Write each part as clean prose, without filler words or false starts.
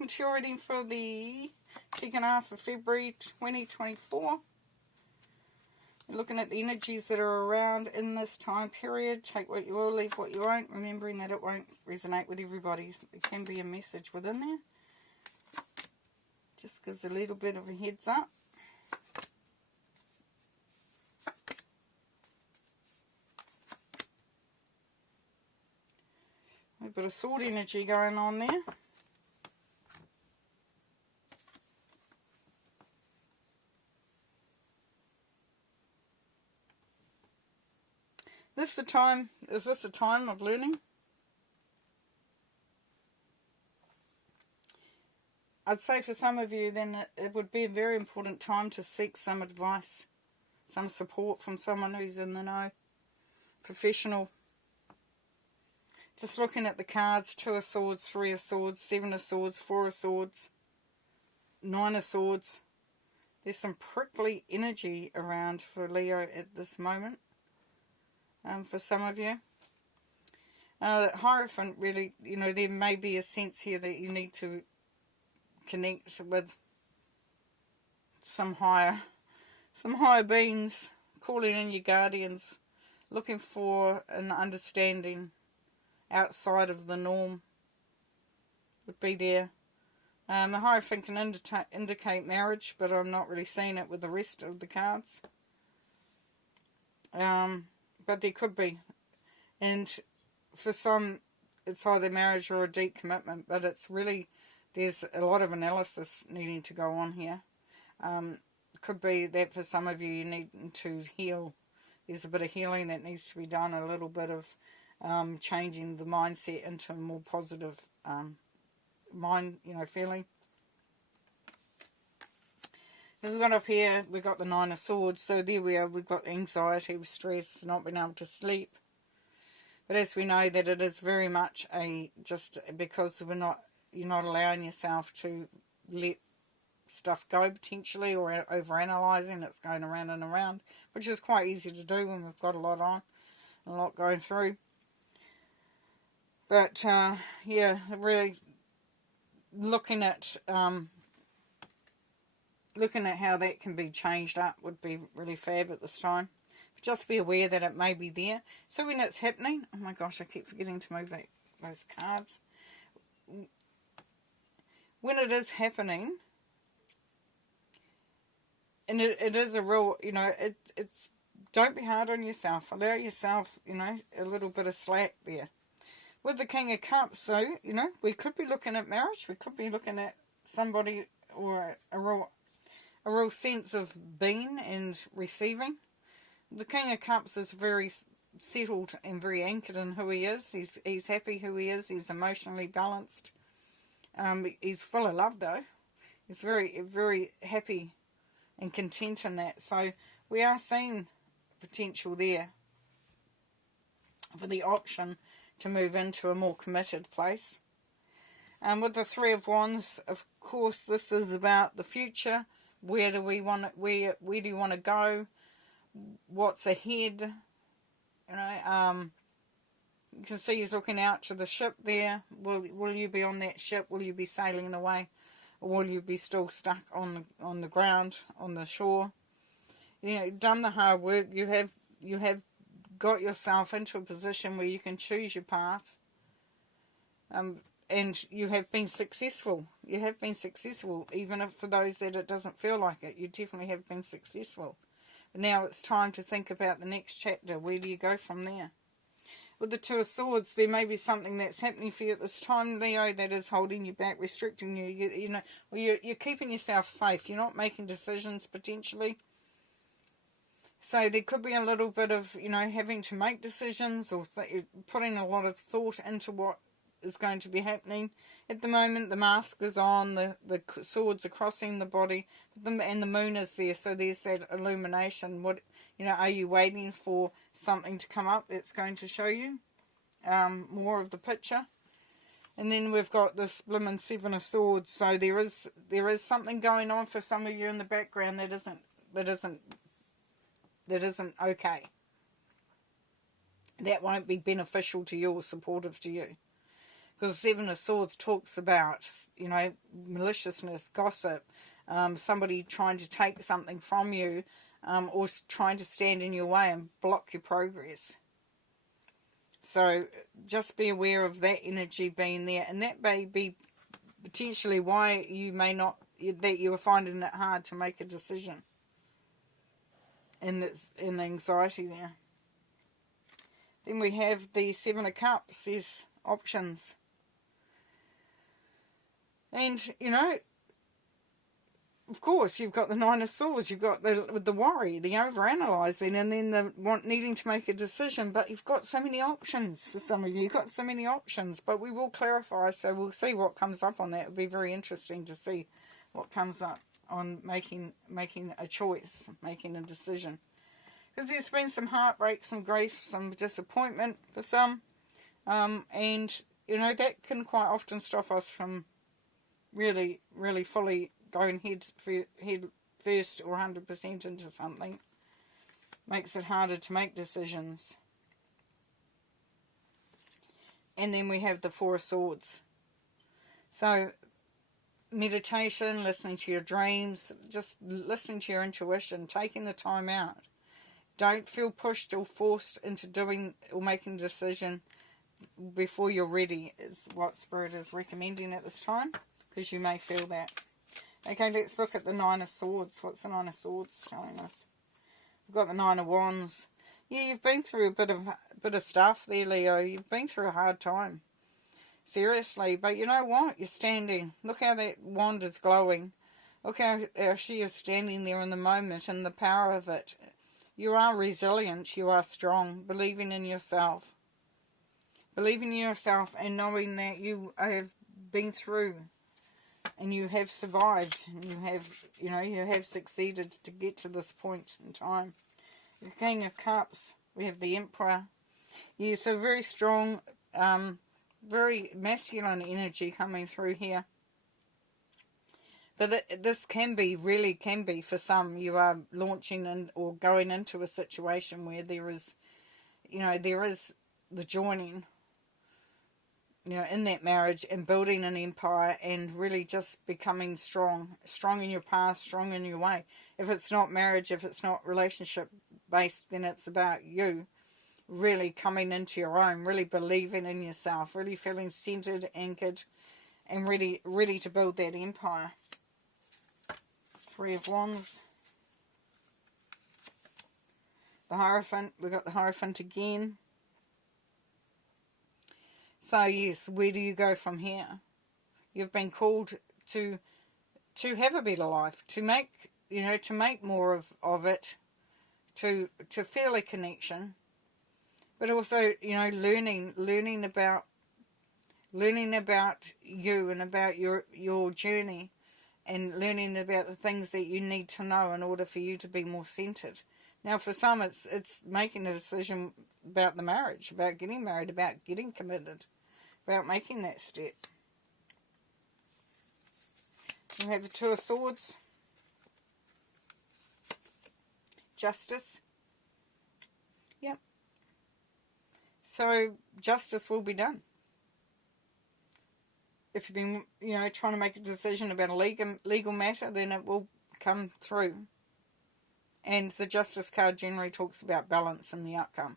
welcome to your reading for the second half of February 2024. We're looking at the energies that are around in this time period. Take what you will, leave what you won't, remembering that it won't resonate with everybody. There can be a message within there. Just gives a little bit of a heads up. A bit of sword energy going on there. Is this a time of learning? I'd say for some of you then it would be a very important time to seek some advice, some support from someone who's in the know, professional. Just looking at the cards, 2 of Swords, 3 of Swords, 7 of Swords, 4 of Swords, 9 of Swords. There's some prickly energy around for Leo at this moment, for some of you. Hierophant really, there may be a sense here that you need to connect with some higher beings, calling in your guardians, looking for an understanding outside of the norm would be there. The Hierophant can indicate marriage, but I'm not really seeing it with the rest of the cards. But there could be. And for some, it's either marriage or a deep commitment, but it's really, there's a lot of analysis needing to go on here. Could be that for some of you, you need to heal. There's a bit of healing that needs to be done, a little bit of changing the mindset into a more positive mind, feeling. As we've got up here, we've got the 9 of Swords, so there we are, we've got anxiety, stress, not being able to sleep. But as we know that it is very much just because you're not allowing yourself to let stuff go potentially, or over-analysing, it's going around and around, which is quite easy to do when we've got a lot on, a lot going through. But, yeah, really looking at how that can be changed up would be really fab at this time. But just be aware that it may be there. So when it's happening, oh my gosh, I keep forgetting to move those cards. When it is happening, and it is a real, it's don't be hard on yourself. Allow yourself, a little bit of slack there. With the King of Cups, though, we could be looking at marriage. We could be looking at somebody or a real sense of being and receiving. The King of Cups is very settled and very anchored in who he is. He's happy who he is. He's emotionally balanced. He's full of love, though. He's very, very happy and content in that. So we are seeing potential there for the option to move into a more committed place. With the 3 of Wands, of course, this is about the future. Where do you want to go? What's ahead? You can see he's looking out to the ship there. Will you be on that ship? Will you be sailing away, or will you be still stuck on the ground, on the shore? Done the hard work. You have got yourself into a position where you can choose your path. And you have been successful. You have been successful, even if for those that it doesn't feel like it. You definitely have been successful. But now it's time to think about the next chapter. Where do you go from there? With the 2 of Swords, there may be something that's happening for you at this time, Leo, that is holding you back, restricting you. You're keeping yourself safe. You're not making decisions potentially. So there could be a little bit of, having to make decisions, or putting a lot of thought into what is going to be happening. At the moment, the mask is on, the swords are crossing the body, and the moon is there, so there's that illumination. Are you waiting for something to come up that's going to show you more of the picture? And then we've got this blimmin' 7 of Swords, so there is something going on for some of you in the background that isn't okay. That won't be beneficial to you or supportive to you. Because Seven of Swords talks about, you know, maliciousness, gossip, somebody trying to take something from you, or trying to stand in your way and block your progress. So just be aware of that energy being there, and that may be potentially why you may not, that you are finding it hard to make a decision, and it's in anxiety there. Then we have the Seven of Cups. There's options. And, you know, of course, you've got the Nine of Swords. You've got the worry, the overanalyzing, and then the needing to make a decision. But you've got so many options for some of you. You've got so many options. But we will clarify, so we'll see what comes up on that. It'll be very interesting to see what comes up on making a choice, making a decision. Because there's been some heartbreak, some grief, some disappointment for some. And, you know, that can quite often stop us from really, really fully going head first or 100% into something. Makes it harder to make decisions. And then we have the Four of Swords. So, meditation, listening to your dreams, just listening to your intuition, taking the time out. Don't feel pushed or forced into doing or making a decision before you're ready, is what Spirit is recommending at this time, because you may feel that. Okay, let's look at the Nine of Swords. What's the Nine of Swords telling us? We've got the Nine of Wands. Yeah, you've been through a bit of stuff there, Leo. You've been through a hard time. Seriously, but you know what? You're standing. Look how that wand is glowing. Look how she is standing there in the moment and the power of it. You are resilient. You are strong. Believing in yourself. Believing in yourself and knowing that you have been through and you have survived. And you have succeeded to get to this point in time. The King of Cups. We have the Emperor. Yeah, so very strong, very masculine energy coming through here. But this really can be, for some, you are launching or going into a situation where there is the joining, in that marriage and building an empire and really just becoming strong in your past, strong in your way. If it's not marriage, if it's not relationship based, then it's about you really coming into your own, really believing in yourself, really feeling centered, anchored, and ready to build that empire. Three of Wands. The Hierophant. We've got the Hierophant again. So yes, where do you go from here? You've been called to have a better life, to make more of it, to feel a connection, but also learning about you and about your journey. And learning about the things that you need to know in order for you to be more centered. Now, for some, it's making a decision about the marriage, about getting married, about getting committed, about making that step. We have the Two of Swords. Justice. Yep. So, justice will be done. If you've been, trying to make a decision about a legal matter, then it will come through. And the Justice card generally talks about balance in the outcome.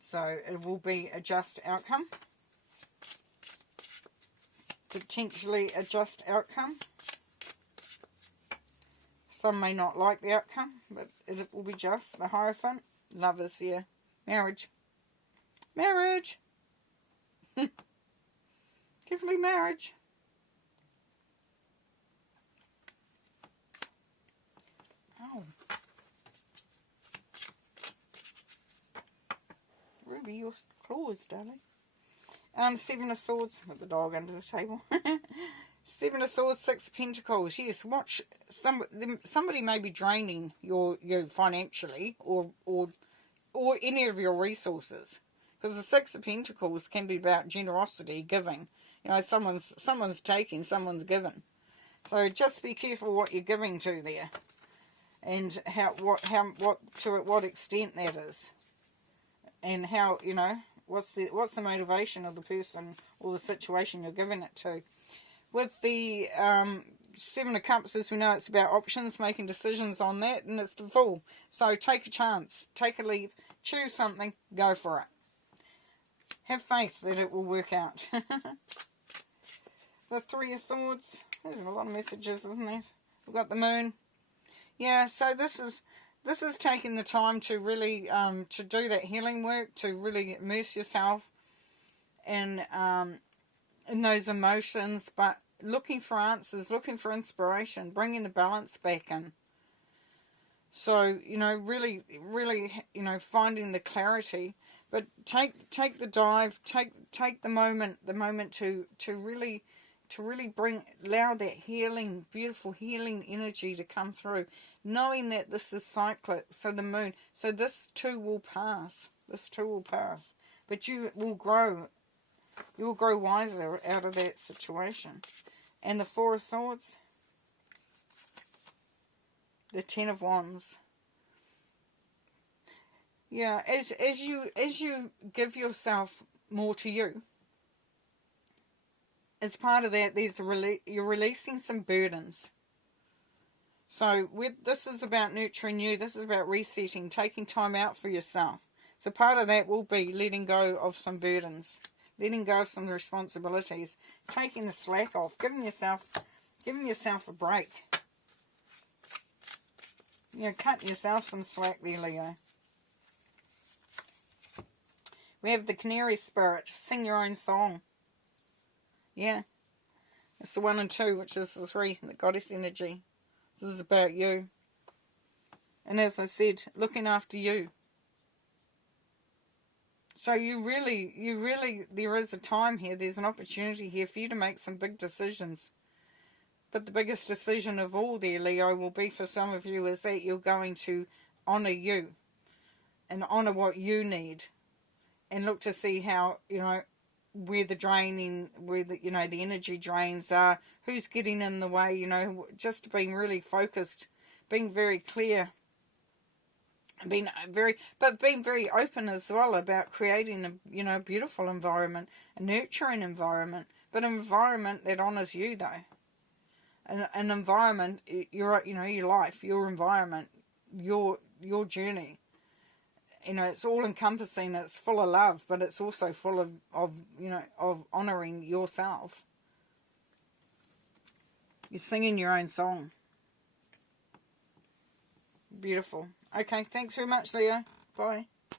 So it will be a just outcome. Potentially a just outcome. Some may not like the outcome, but it will be just. The Hierophant. Lovers here. Marriage. Marriage! Carefully, marriage. Oh. Ruby, your claws, darling. Seven of Swords. With the dog under the table. Seven of Swords, Six of Pentacles. Yes, watch. Somebody may be draining you financially or any of your resources. Because the Six of Pentacles can be about generosity, giving. Someone's taking, someone's given. So just be careful what you're giving to there, and to what extent that is, and how what's the motivation of the person or the situation you're giving it to. With the Seven of Cups, as we know, it's about options, making decisions on that, and it's the Fool. So take a chance, take a leap, choose something, go for it. Have faith that it will work out. The Three of Swords, there's a lot of messages, isn't there? We've got the Moon. Yeah, so this is taking the time to really to do that healing work, to really immerse yourself in those emotions, but looking for answers, looking for inspiration, bringing the balance back in. So, really, finding the clarity, but take the dive, take the moment to really allow that healing, beautiful healing energy to come through, knowing that this is cyclic. So the Moon, so this too will pass. This too will pass, but you will grow. You will grow wiser out of that situation. And the Four of Swords, the Ten of Wands. Yeah, as you give yourself more to you, as part of that, you're releasing some burdens. So this is about nurturing you. This is about resetting, taking time out for yourself. So part of that will be letting go of some burdens, letting go of some responsibilities, taking the slack off, giving yourself a break. Cutting yourself some slack there, Leo. We have the Canary Spirit. Sing your own song. Yeah. It's the 1 and 2, which is the 3, the Goddess energy. This is about you. And as I said, looking after you. So you really, there is a time here, there's an opportunity here for you to make some big decisions. But the biggest decision of all there, Leo, will be for some of you is that you're going to honour you. And honour what you need. And look to see how, where the draining, where the energy drains are, who's getting in the way, just being really focused, being very clear, being very open as well about creating a beautiful environment, a nurturing environment, but an environment that honours you though, an environment, your life, your environment, your journey. It's all encompassing, it's full of love, but it's also full of honouring yourself. You're singing your own song. Beautiful. Okay, thanks very much, Leo. Bye.